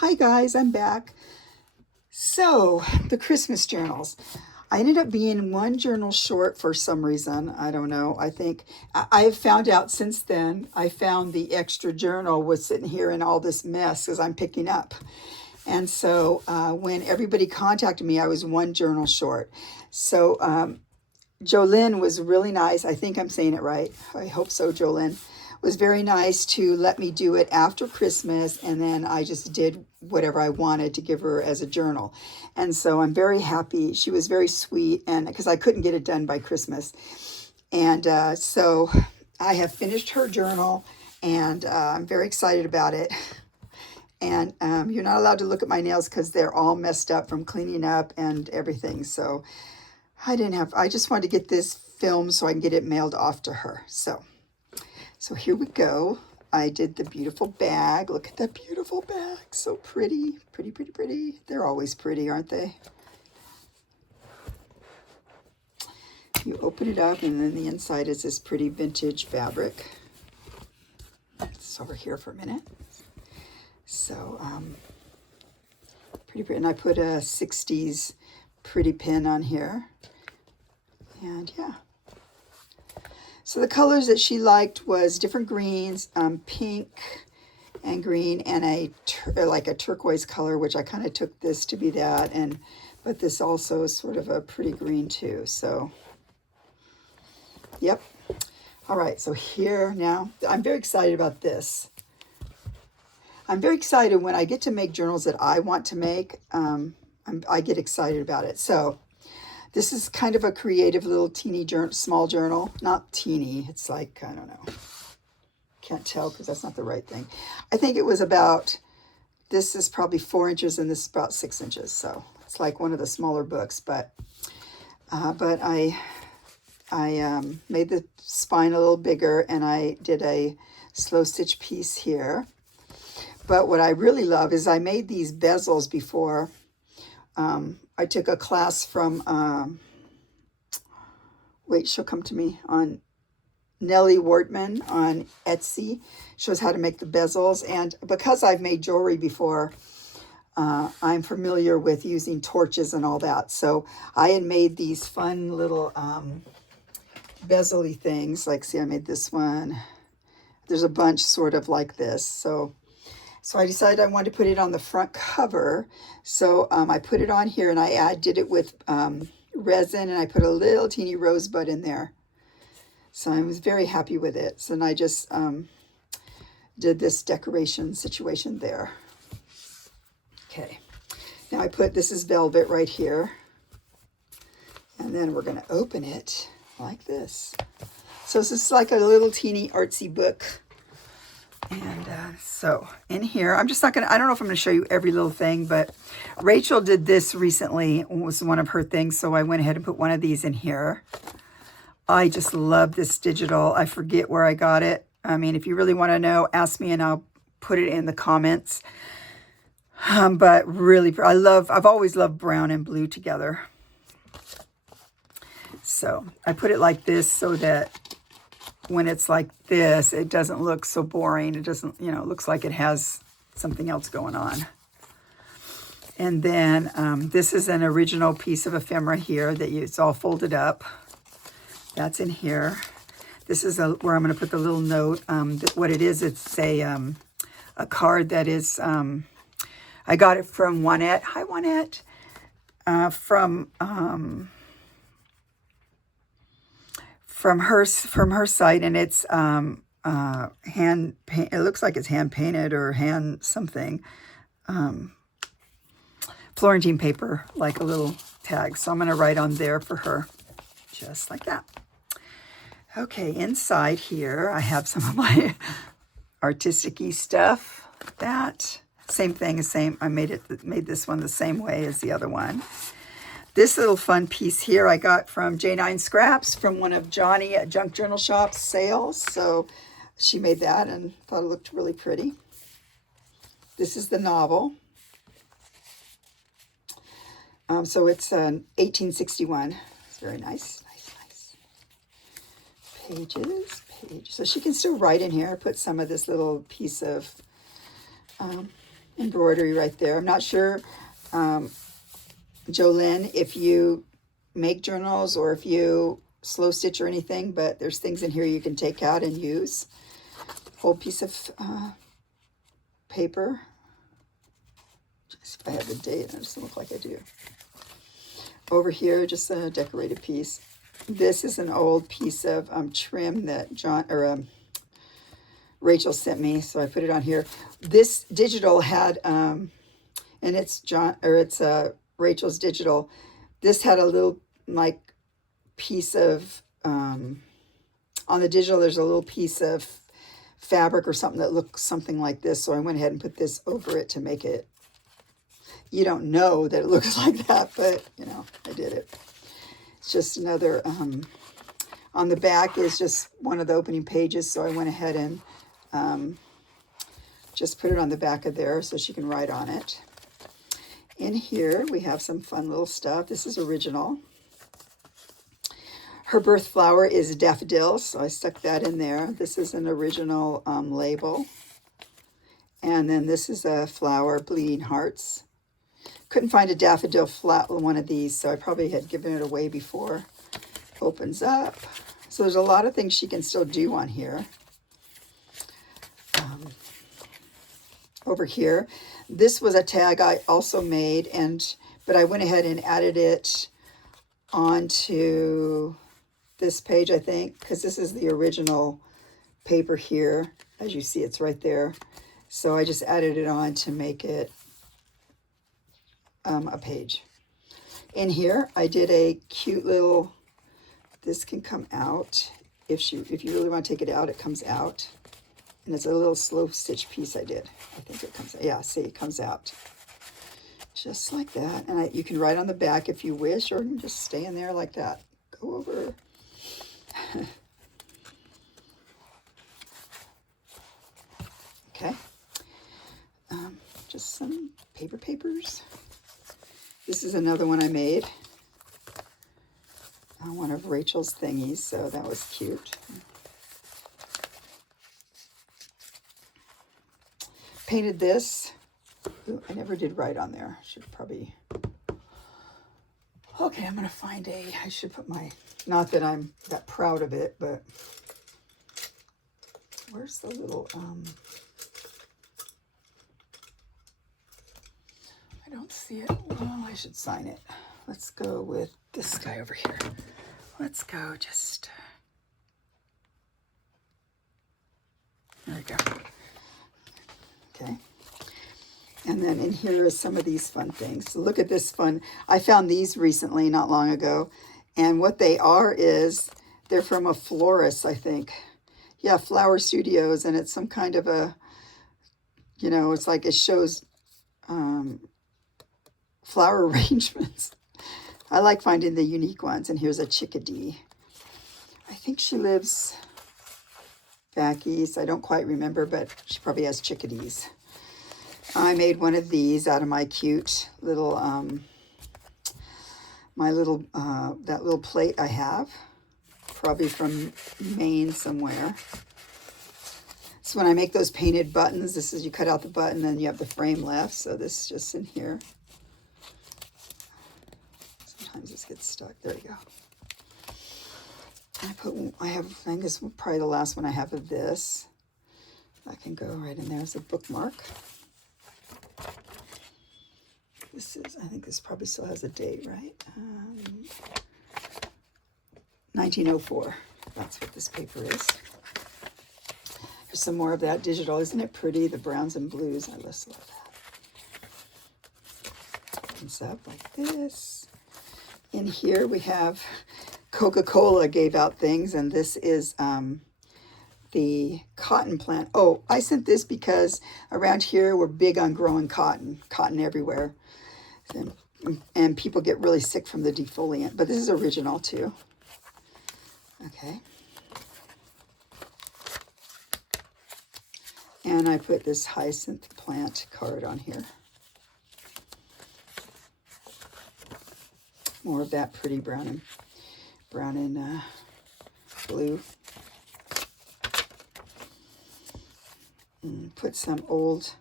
Hi guys, I'm back. So, the Christmas journals. I ended up being one journal short for some reason. I don't know. I think I've found out since then. I found the extra journal was sitting here in all this mess as I'm picking up. And so when everybody contacted me, I was one journal short. So Joellyn was really nice. I think I'm saying it right. I hope so, Joellyn. Was very nice to let me do it after Christmas, and then I just did whatever I wanted to give her as a journal. And so I'm very happy. She was very sweet, and because I couldn't get it done by Christmas. And so I have finished her journal, and I'm very excited about it. And you're not allowed to look at my nails because they're all messed up from cleaning up and everything. So I just wanted to get this filmed so I can get it mailed off to her. So here we go. I did the beautiful bag. Look at that beautiful bag. So pretty, pretty, pretty, pretty. They're always pretty, aren't they? You open it up, and then the inside is this pretty vintage fabric. It's over here for a minute. So, pretty pretty. And I put a 60s pretty pin on here. And yeah. So the colors that she liked was different greens, pink and green, and like a turquoise color, which I kind of took this to be that, but this also is sort of a pretty green too. So, yep. All right, so here now, I'm very excited about this. I'm very excited when I get to make journals that I want to make. I get excited about it. So this is kind of a creative little teeny small journal. Not teeny. It's like, I don't know. Can't tell because that's not the right thing. I think it was about, this is probably 4 inches and this is about 6 inches. So it's like one of the smaller books. But I made the spine a little bigger, and I did a slow stitch piece here. But what I really love is I made these bezels before. I took a class from, she'll come to me, on Nellie Wortman on Etsy. Shows how to make the bezels. And because I've made jewelry before, I'm familiar with using torches and all that. So I had made these fun little bezel-y things. Like, see, I made this one. There's a bunch sort of like this. So I decided I wanted to put it on the front cover. So I put it on here, and I did it with resin, and I put a little teeny rosebud in there. So I was very happy with it. So then I just did this decoration situation there. Okay. Now this is velvet right here. And then we're going to open it like this. So this is like a little teeny artsy book. And so in here, I don't know if I'm going to show you every little thing, but Rachel did this recently. It was one of her things. So I went ahead and put one of these in here. I just love this digital. I forget where I got it. I mean, if you really want to know, ask me and I'll put it in the comments. But really, I've always loved brown and blue together. So I put it like this so that when it's like this, it doesn't look so boring. It doesn't, it looks like it has something else going on. And then this is an original piece of ephemera here it's all folded up. That's in here. This is where I'm going to put the little note. What it is, it's a card that is, I got it from Juanette. Hi, Juanette. From her site, and it's hand paint. It looks like it's hand painted or hand something. Florentine paper, like a little tag. So I'm going to write on there for her, just like that. Okay, inside here I have some of my artistic-y stuff. That same thing, I made this one the same way as the other one. This little fun piece here I got from J9 Scraps from one of Johnny at Junk Journal Shop's sales. So she made that and thought it looked really pretty. This is the novel. So it's an 1861. It's very nice. Pages. So she can still write in here. I put some of this little piece of embroidery right there. I'm not sure, Joellyn, if you make journals or if you slow stitch or anything, but there's things in here you can take out and use. Whole piece of paper. Just if I have the date, it doesn't look like I do. Over here, just a decorated piece. This is an old piece of trim that Rachel sent me, so I put it on here. This digital had, and it's Rachel's digital. This had a little like piece of on the digital. There's a little piece of fabric or something that looks something like this. So I went ahead and put this over it to make it. You don't know that it looks like that, but you know, I did it. It's just another. On the back is just one of the opening pages, so I went ahead and just put it on the back of there so she can write on it. In here, we have some fun little stuff. This is original. Her birth flower is daffodils, so I stuck that in there. This is an original label. And then this is a flower, bleeding hearts. Couldn't find a daffodil one of these, so I probably had given it away before. Opens up. So there's a lot of things she can still do on here. Over here, this was a tag I also made, but I went ahead and added it onto this page, I think, because this is the original paper here. As you see, it's right there. So I just added it on to make it a page. In here, I did a cute little, this can come out. If you really want to take it out, it comes out. And it's a little slow stitch piece I did. I think it comes out. Yeah, see, it comes out. Just like that. And you can write on the back if you wish, or you can just stay in there like that. Go over. Okay. Just some papers. This is another one I made. One of Rachel's thingies, so that was cute. Painted this. Ooh, I never did write on there. Should probably. Okay, I'm gonna find I should put my. Not that I'm that proud of it, but where's the little? I don't see it. Well, I should sign it. Let's go with this guy over here. Let's go. Just. There we go. Okay. And then in here is some of these fun things. So look at this fun. I found these recently, not long ago. And what they are is, they're from a florist, I think. Yeah, Flower Studios. And it's some kind of a, you know, it's like it shows flower arrangements. I like finding the unique ones. And here's a chickadee. I think she lives back east. I don't quite remember, but she probably has chickadees. I made one of these out of my cute little, that little plate I have, probably from Maine somewhere. So when I make those painted buttons, this is, you cut out the button, then you have the frame left. So this is just in here. Sometimes this gets stuck. There we go. I think this is probably the last one I have of this. I can go right in there as a bookmark. This is, I think this probably still has a date, right? 1904. That's what this paper is. Here's some more of that digital. Isn't it pretty? The browns and blues. I just love that. Comes up like this. In here we have Coca-Cola gave out things, and this is the cotton plant. Oh, I sent this because around here we're big on growing cotton everywhere. And people get really sick from the defoliant. But this is original too. Okay. And I put this hyacinth plant card on here. More of that pretty brown and blue. And put some old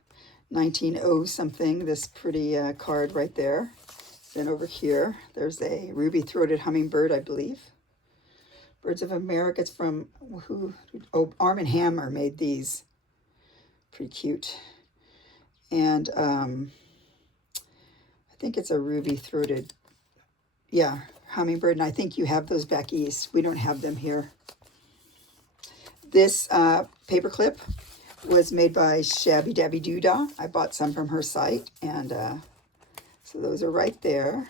1900 something, this pretty card right there. Then over here, there's a ruby-throated hummingbird, I believe. Birds of America. It's from, who? Oh, Arm & Hammer made these. Pretty cute. And I think it's a ruby-throated, yeah, hummingbird. And I think you have those back east. We don't have them here. This paper clip was made by Shabby Dabby Doodah. I bought some from her site, and so those are right there.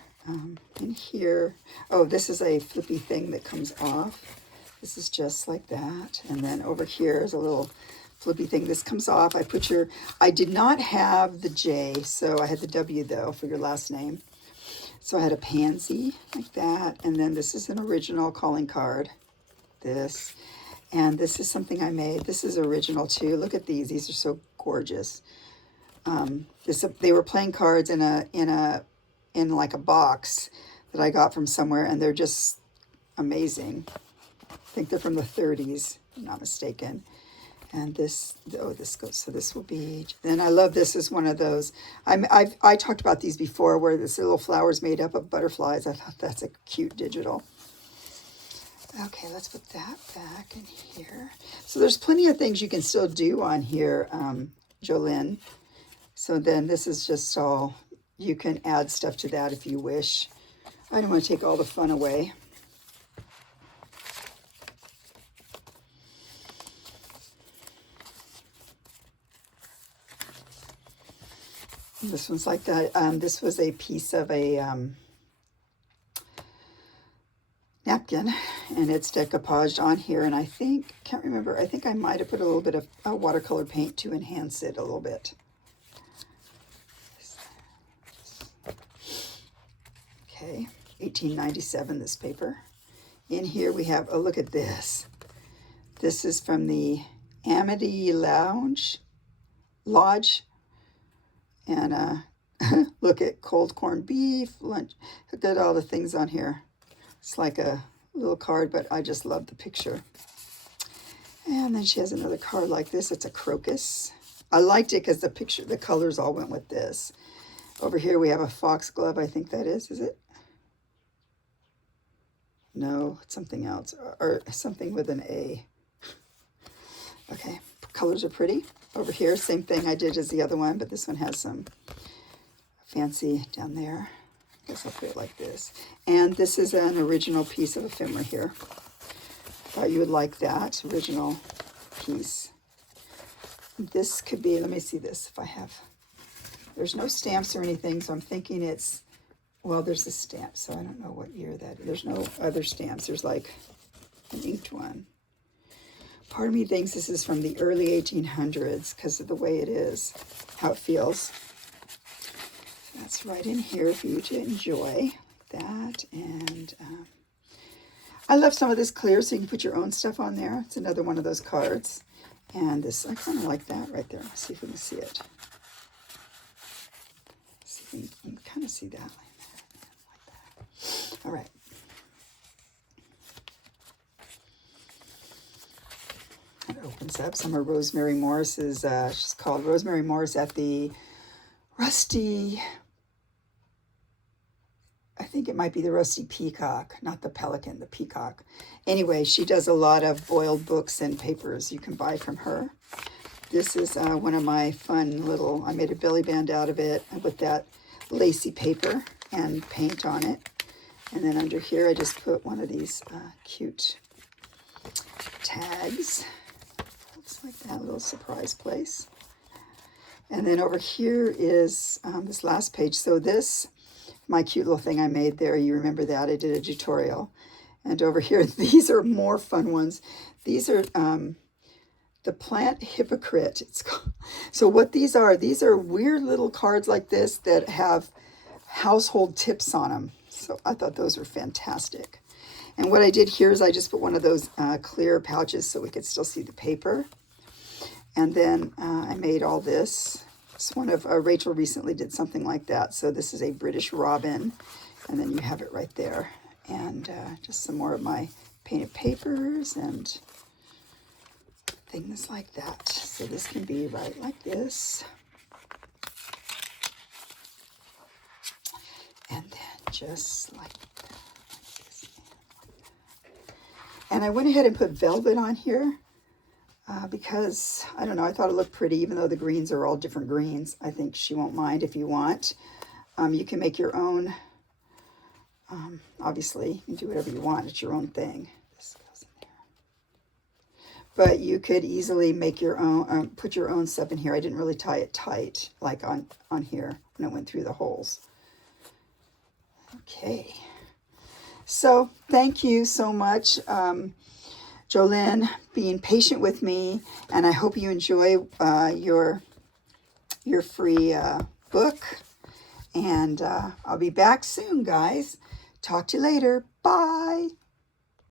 In here, oh, this is a flippy thing that comes off. This is just like that. And then over here is a little flippy thing. This comes off. I did not have the J, so I had the W though for your last name. So I had a pansy like that. And then this is an original calling card. This. And this is something I made. This is original too. Look at these. These are so gorgeous. They were playing cards in like a box that I got from somewhere, and they're just amazing. I think they're from the 30s, if I'm not mistaken. And this goes, so this will be, then I love this as one of those. I talked about these before, where this little flower's made up of butterflies. I thought that's a cute digital. Okay, let's put that back in here. So there's plenty of things you can still do on here, Joellyn. So then this is just all, you can add stuff to that if you wish. I don't want to take all the fun away. This one's like that. This was a piece of a napkin, and it's decoupaged on here, and I think, can't remember, I think I might have put a little bit of watercolor paint to enhance it a little bit. Okay, 1897, this paper. In here we have, oh, look at this. This is from the Amity Lodge. And look at cold corned beef, lunch. Look at all the things on here. It's like a little card, but I just love the picture. And then she has another card like this. It's a crocus. I liked it because the colors all went with this. Over here we have a foxglove, I think that is it? No, it's something else, or something with an A. Okay, colors are pretty. Over here, same thing I did as the other one, but this one has some fancy down there. I guess I'll put it like this. And this is an original piece of ephemera here. Thought you would like that original piece. This could be, let me see this if I have. There's no stamps or anything, so I'm thinking it's, well, there's a stamp, so I don't know what year that is. There's no other stamps. There's like an inked one. Part of me thinks this is from the early 1800s because of the way it is, how it feels. That's right in here for you to enjoy. That, and I love some of this clear, so you can put your own stuff on there. It's another one of those cards. And this, I kind of like that right there. Let's see if we can see it. See if you can kind of see that like that. All right. It opens up some of Rosemary Morris's, she's called Rosemary Morris at the Rusty, I think it might be the Rusty Peacock, not the Pelican, the Peacock. Anyway, she does a lot of boiled books and papers you can buy from her. This is one of my fun little, I made a belly band out of it with that lacy paper and paint on it. And then under here, I just put one of these cute tags. Looks like that little surprise place. And then over here is this last page. So this, my cute little thing I made there, you remember that, I did a tutorial. And over here, these are more fun ones. These are the plant hypocrite. It's called. So what these are weird little cards like this that have household tips on them. So I thought those were fantastic. And what I did here is I just put one of those clear pouches so we could still see the paper. And then I made all this. It's one of, Rachel recently did something like that. So this is a British robin. And then you have it right there. And just some more of my painted papers and things like that. So this can be right like this. just like this. And I went ahead and put velvet on here because, I don't know, I thought it looked pretty, even though the greens are all different greens. I think she won't mind if you want. You can make your own. Obviously, you can do whatever you want. It's your own thing. This goes in there. But you could easily make your own, put your own stuff in here. I didn't really tie it tight, like on here when it went through the holes. Okay. So thank you so much, Joellyn, being patient with me, and I hope you enjoy your free book. And I'll be back soon, guys. Talk to you later. Bye.